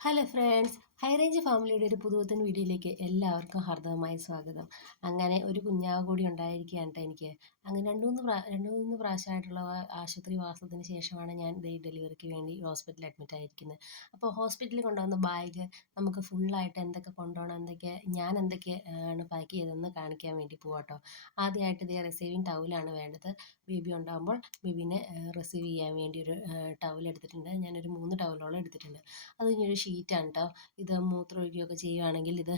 Hello friends, high range ഫാമിലിയുടെ ഒരു പുതുപുത്തൻ വീഡിയോയിലേക്ക് എല്ലാവർക്കും ഹാർദവമായ സ്വാഗതം. അങ്ങനെ ഒരു കുഞ്ഞാവ് കൂടി ഉണ്ടായിരിക്കുകയാണ് ട്ടോ എനിക്ക്. അങ്ങനെ രണ്ട് മൂന്ന് പ്രാവശ്യമായിട്ടുള്ള ആശുപത്രി വാസത്തിന് ശേഷമാണ് ഞാൻ ഡെലിവറിക്ക് വേണ്ടി ഹോസ്പിറ്റലിൽ അഡ്മിറ്റ് ആയിരിക്കുന്നത്. അപ്പോൾ ഹോസ്പിറ്റലിൽ കൊണ്ടുവന്ന ബാഗ് നമുക്ക് ഫുള്ളായിട്ട് എന്തൊക്കെ കൊണ്ടുപോകണം, ഞാൻ എന്തൊക്കെ ആണ് പാക്ക് ചെയ്തതെന്ന് കാണിക്കാൻ വേണ്ടി പോവാട്ടോ. ആദ്യമായിട്ട് ഇതേ റിസീവിങ് ടൗലാണ് വേണ്ടത്. ബേബി ഉണ്ടാകുമ്പോൾ ബേബീനെ റിസീവ് ചെയ്യാൻ വേണ്ടി ഒരു ടൗൽ എടുത്തിട്ടുണ്ട്. ഞാനൊരു 3 ടൗലോളം എടുത്തിട്ടുണ്ട്. അത് കഴിഞ്ഞൊരു ഷീറ്റാണ് കേട്ടോ. ഇത് മൂത്രം ഒഴിക്കുകയൊക്കെ ചെയ്യുകയാണെങ്കിൽ ഇത്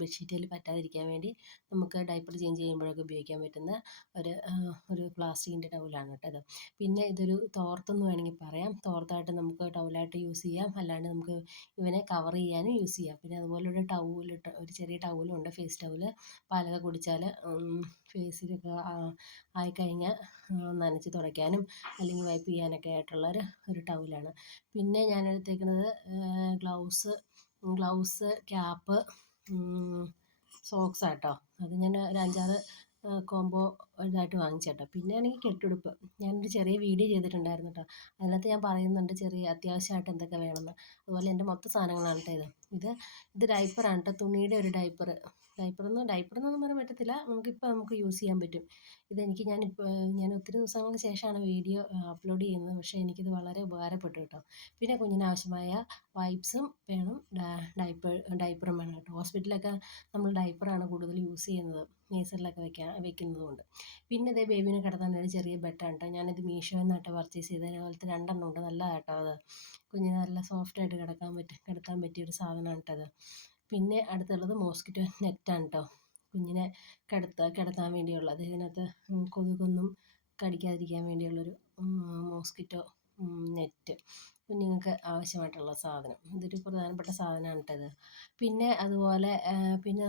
ബെഡ്ഷീറ്റിൽ പറ്റാതിരിക്കാൻ വേണ്ടി നമുക്ക് ഡയപ്പർ ചേഞ്ച് ചെയ്യുമ്പോഴൊക്കെ ഉപയോഗിക്കാൻ പറ്റുന്ന ഒരു പ്ലാസ്റ്റിക്കിൻ്റെ ടൗലാണ് കേട്ടോ ഇത്. പിന്നെ ഇതൊരു തോർത്തെന്ന് വേണമെങ്കിൽ പറയാം. തോർത്തായിട്ട് നമുക്ക് ടൗലായിട്ട് യൂസ് ചെയ്യാം, അല്ലാണ്ട് നമുക്ക് ഇവനെ കവർ ചെയ്യാനും യൂസ് ചെയ്യാം. പിന്നെ അതുപോലെ ഒരു ചെറിയ ടൗലും ഉണ്ട്, ഫേസ് ടൗല്. പാലൊക്കെ കുടിച്ചാൽ ഫേസിലൊക്കെ ആയിക്കഴിഞ്ഞാൽ നനച്ച് തുടയ്ക്കാനും അല്ലെങ്കിൽ വൈപ്പ് ചെയ്യാനൊക്കെ ആയിട്ടുള്ള ഒരു ടൗലാണ്. പിന്നെ ഞാൻ എടുത്തേക്കുന്നത് ഗ്ലൗസ്, ക്യാപ്പ്, സോക്സ് ആട്ടോ. അത് ഞാൻ ഒരു 5-6 കോംബോ ഇതായിട്ട് വാങ്ങിച്ചേട്ടോ. പിന്നെ ആണെങ്കിൽ കെട്ടുടുപ്പ് ഞാനൊരു ചെറിയ വീഡിയോ ചെയ്തിട്ടുണ്ടായിരുന്നു കേട്ടോ. അതിനകത്ത് ഞാൻ പറയുന്നുണ്ട് ചെറിയ അത്യാവശ്യമായിട്ട് എന്തൊക്കെ വേണമെന്ന്. അതുപോലെ എൻ്റെ മൊത്തം സാധനങ്ങളാണ് കേട്ടോ ഇത്. ഇത് ഡയപ്പറാണ് കേട്ടോ, തുണിയുടെ ഒരു ഡയപ്പറെന്നൊന്നും പറയാൻ പറ്റത്തില്ല, നമുക്ക് യൂസ് ചെയ്യാൻ പറ്റും. ഞാൻ ഒത്തിരി ദിവസങ്ങൾക്ക് ശേഷമാണ് വീഡിയോ അപ്ലോഡ് ചെയ്യുന്നത്, പക്ഷേ എനിക്കിത് വളരെ ഉപകാരപ്പെട്ടു കേട്ടോ. പിന്നെ കുഞ്ഞിനാവശ്യമായ വൈപ്സും വേണം, ഡയപ്പറും വേണം കേട്ടോ. ഹോസ്പിറ്റലിലൊക്കെ നമ്മൾ ഡയപ്പറാണ് കൂടുതൽ യൂസ് ചെയ്യുന്നത്, നേഴ്സറിലൊക്കെ വെക്കുന്നത് കൊണ്ട്. പിന്നെ ഇതേ ബേബീനെ കിടത്താൻ ഒരു ചെറിയ ബെഡാണ് കേട്ടോ. ഞാനിത് മീഷോയിൽ നിന്നാട്ടോ പർച്ചേസ് ചെയ്തത്. അതുപോലത്തെ 2 ഉണ്ട്, നല്ലതാണ് കേട്ടോ അത്. കുഞ്ഞിന് നല്ല സോഫ്റ്റായിട്ട് കിടത്താൻ പറ്റിയൊരു സാധനമാണ് കേട്ടോ അത്. പിന്നെ അടുത്തുള്ളത് മോസ്കിറ്റോ നെറ്റാണ് കേട്ടോ. കുഞ്ഞിനെ കിടത്താൻ വേണ്ടിയുള്ളത്. ഇതിനകത്ത് കൊതുകൊന്നും കടിക്കാതിരിക്കാൻ വേണ്ടിയുള്ളൊരു മോസ്കിറ്റോ നെറ്റ്, കുഞ്ഞുങ്ങൾക്ക് ആവശ്യമായിട്ടുള്ള സാധനം. ഇതൊരു പ്രധാനപ്പെട്ട സാധനമാണ് കേട്ടോ ഇത്. പിന്നെ അതുപോലെ പിന്നെ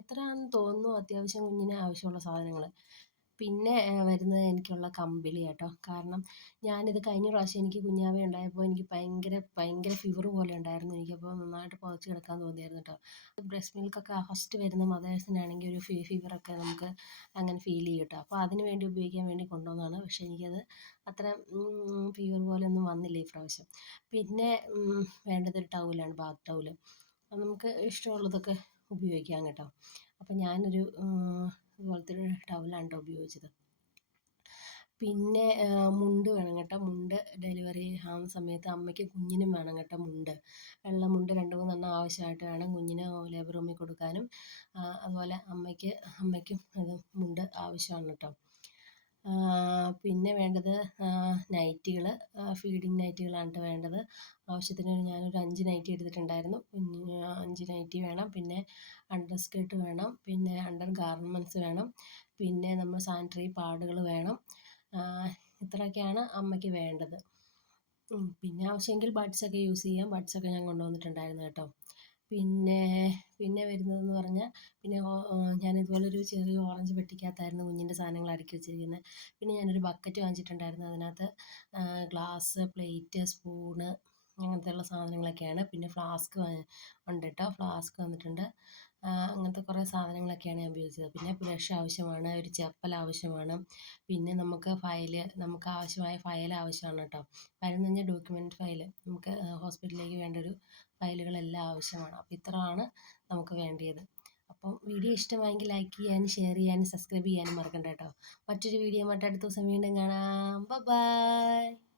ഇത്രയാണെന്ന് തോന്നുന്നു അത്യാവശ്യം കുഞ്ഞിന് ആവശ്യമുള്ള സാധനങ്ങൾ. പിന്നെ വരുന്നത് എനിക്കുള്ള കമ്പിളി കേട്ടോ. കാരണം ഞാനിത് കഴിഞ്ഞ പ്രാവശ്യം എനിക്ക് കുഞ്ഞാവ ഉണ്ടായപ്പോൾ എനിക്ക് ഭയങ്കര ഫീവർ പോലെ ഉണ്ടായിരുന്നു. എനിക്കപ്പോൾ നന്നായിട്ട് പുതച്ച് കിടക്കാൻ തോന്നിയായിരുന്നു കേട്ടോ. ബ്രസ്റ്റ് മിൽക്കൊക്കെ ഫസ്റ്റ് വരുന്ന മദേഴ്സിനാണെങ്കിൽ ഒരു ഫീവറൊക്കെ നമുക്ക് അങ്ങനെ ഫീൽ ചെയ്യും കേട്ടോ. അപ്പോൾ അതിന് വേണ്ടി ഉപയോഗിക്കാൻ വേണ്ടി കൊണ്ടുവന്നതാണ്. പക്ഷേ എനിക്കത് അത്ര ഫീവർ പോലെ ഒന്നും വന്നില്ല ഈ പ്രാവശ്യം. പിന്നെ വേണ്ടതൊരു ടൗലാണ്, ബാത്ത് ടൗല്. അത് നമുക്ക് ഇഷ്ടമുള്ളതൊക്കെ ഉപയോഗിക്കാം കേട്ടോ. അപ്പം ഞാനൊരു ഇതുപോലത്തെ ഒരു ടവലാണ് കേട്ടോ ഉപയോഗിച്ചത്. പിന്നെ മുണ്ട് വേണം കേട്ടോ. മുണ്ട് ഡെലിവറി ആവുന്ന സമയത്ത് അമ്മയ്ക്കും കുഞ്ഞിനും വേണം കേട്ടോ മുണ്ട്. വെള്ള മുണ്ട് 2-3 ആവശ്യമായിട്ട് വേണം കുഞ്ഞിന് ലേബർ റൂമിൽ കൊടുക്കാനും. അതുപോലെ അമ്മയ്ക്കും അത് മുണ്ട് ആവശ്യമാണ് കേട്ടോ. പിന്നെ വേണ്ടത് നൈറ്റികൾ, ഫീഡിങ് നൈറ്റികളാണ് കേട്ടോ വേണ്ടത്. ആവശ്യത്തിന് ഞാനൊരു 5 നൈറ്റി എടുത്തിട്ടുണ്ടായിരുന്നു. 5 നൈറ്റി വേണം. പിന്നെ അണ്ടർ സ്കേർട്ട് വേണം. പിന്നെ അണ്ടർ ഗാർമെൻറ്റ്സ് വേണം. പിന്നെ നമ്മൾ സാനിറ്ററി പാഡുകൾ വേണം. ഇത്രയൊക്കെയാണ് അമ്മയ്ക്ക് വേണ്ടത്. പിന്നെ ആവശ്യമെങ്കിൽ ബഡ്സൊക്കെ യൂസ് ചെയ്യാം. ബഡ്സൊക്കെ ഞാൻ കൊണ്ടുവന്നിട്ടുണ്ടായിരുന്നു കേട്ടോ. പിന്നെ വരുന്നതെന്ന് പറഞ്ഞാൽ ഞാനിതുപോലൊരു ചെറിയ ഓറഞ്ച് പെട്ടിക്കകത്തായിരുന്നു കുഞ്ഞിൻ്റെ സാധനങ്ങൾ അടുക്കി വെച്ചിരിക്കുന്നത്. പിന്നെ ഞാനൊരു ബക്കറ്റ് വാങ്ങിച്ചിട്ടുണ്ടായിരുന്നു. അതിനകത്ത് ഗ്ലാസ്, പ്ലേറ്റ്, സ്പൂണ് അങ്ങനത്തെയുള്ള സാധനങ്ങളൊക്കെയാണ്. പിന്നെ ഫ്ലാസ്ക് ഉണ്ട് കേട്ടോ, ഫ്ലാസ്ക് വന്നിട്ടുണ്ട്. അങ്ങനത്തെ കുറേ സാധനങ്ങളൊക്കെയാണ് ഞാൻ ഉപയോഗിച്ചത്. പിന്നെ ബ്രഷ് ആവശ്യമാണ്, ഒരു ചപ്പൽ ആവശ്യമാണ്. പിന്നെ നമുക്ക് ആവശ്യമായ ഫയൽ ആവശ്യമാണ് കേട്ടോ. ഫയൽ എന്ന് പറഞ്ഞാൽ ഡോക്യുമെൻ്റ് ഫയൽ, നമുക്ക് ഹോസ്പിറ്റലിലേക്ക് വേണ്ട ഒരു ഫയലുകളെല്ലാം ആവശ്യമാണ്. അപ്പോൾ ഇത്രയാണ് നമുക്ക് വേണ്ടിയത്. അപ്പം വീഡിയോ ഇഷ്ടമായെങ്കിൽ ലൈക്ക് ചെയ്യാനും ഷെയർ ചെയ്യാനും സബ്സ്ക്രൈബ് ചെയ്യാനും മറക്കണ്ട കേട്ടോ. മറ്റൊരു വീഡിയോ അടുത്ത ദിവസം വീണ്ടും കാണാം. ബൈ.